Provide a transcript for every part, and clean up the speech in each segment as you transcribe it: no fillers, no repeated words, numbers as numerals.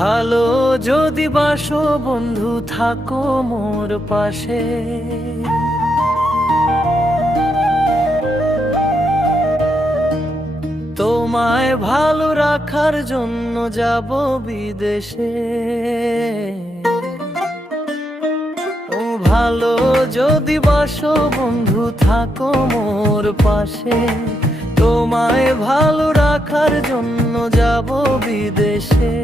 ভালো যদি বাসো বন্ধু থাকো মোর পাশে। তোমায় ভালো রাখার জন্য যাব বিদেশে। ও ভালো যদি বাসো বন্ধু থাকো মোর পাশে। তোমায় ভালো রাখার জন্য যাব বিদেশে।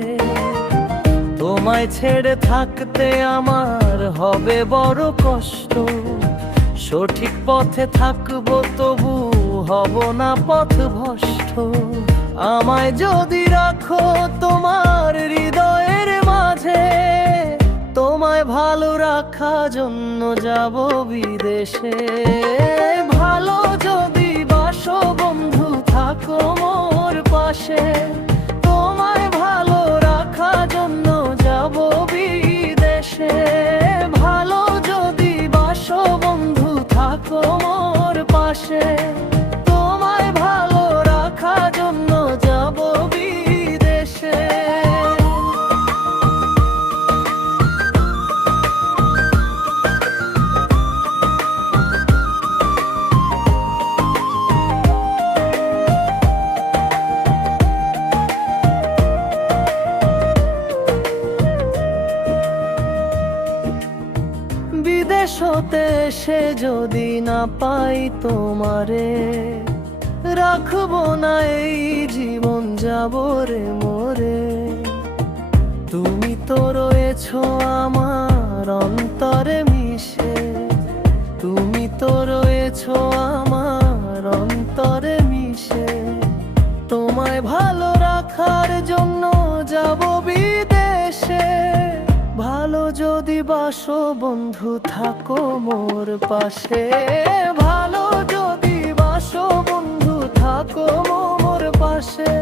তোমায় ছেড়ে থাকতে আমার হবে বড় কষ্ট। সঠিক পথে থাকবো তবু হব না পথভ্রষ্ট। আমায় যদি রাখো তোমার হৃদয়ের মাঝে, তোমায় ভালো রাখার জন্য যাব বিদেশে। ভালো যদি বাসো বন্ধু থাকো মোর পাশে। তোমায় ভালো রাখার জন্য যাব বিদেশে। ভালো যদি বাসো বন্ধু থাকো মোর পাশে। তোমায় ভালো রাখার জন্য যাব বিদেশে। বিদেশ হতে এসে যদি না পাই তোমারে, রাখবো না এই জীবন যাব রে মোরে। তুমি তো রয়েছো আমার অন্তরে মিশে। তুমি তো রয়েছো আমার অন্তরে মিশে। তোমায় ভালো রাখার জন্য যাব বিদেশে। ভালো যদি বাসো বন্ধু থাকো মোর পাশে। ভালো যদি বাসো বন্ধু থাকো মোর পাশে।